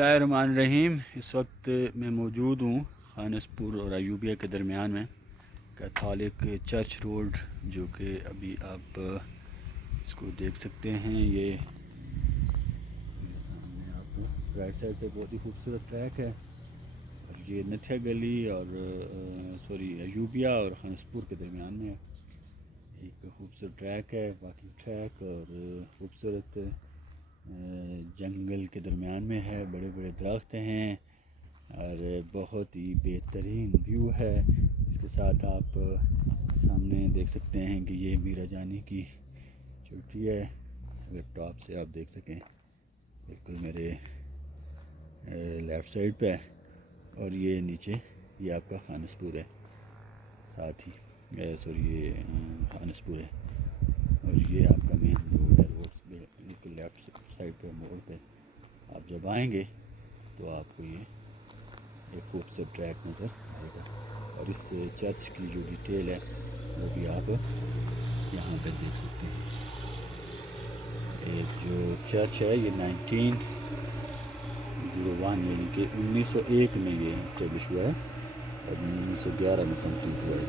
Bismillahirrahmanirrahim। اس وقت میں موجود ہوں خانسپور اور ایوبیہ کے درمیان میں کیتھولک چرچ روڈ، جو کہ ابھی آپ اس کو دیکھ سکتے ہیں۔ یہ سامنے آپ رائٹ سائڈ پہ بہت ہی خوبصورت ٹریک ہے، اور یہ نتھیا گلی اور ایوبیہ اور خانسپور کے درمیان میں ہے۔ ایک خوبصورت ٹریک ہے، باقی ٹریک اور خوبصورت جنگل کے درمیان میں ہے، بڑے بڑے درخت ہیں اور بہت ہی بہترین ویو ہے۔ اس کے ساتھ آپ سامنے دیکھ سکتے ہیں کہ یہ میرا جانی کی چوٹی ہے، اگر ٹاپ سے آپ دیکھ سکیں، بالکل میرے لیفٹ سائڈ پہ ہے، اور یہ نیچے یہ آپ کا خانسپور ہے، ساتھ ہی یہ خانسپور ہے، اور یہ آپ کا مین روڈ ہے۔ روڈ بالکل لیفٹ سائڈ پہ موڑ پہ آپ جب آئیں گے تو آپ کو یہ ایک خوبصورت ٹریک نظر آئے گا، اور اس چرچ کی جو ڈیٹیل ہے وہ بھی آپ یہاں پہ دیکھ سکتے ہیں۔ یہ جو چرچ ہے یہ 1901 یعنی کہ 1901 میں یہ اسٹیبلش ہوا ہے، اور 1911 میں کمپلیٹ ہوا ہے۔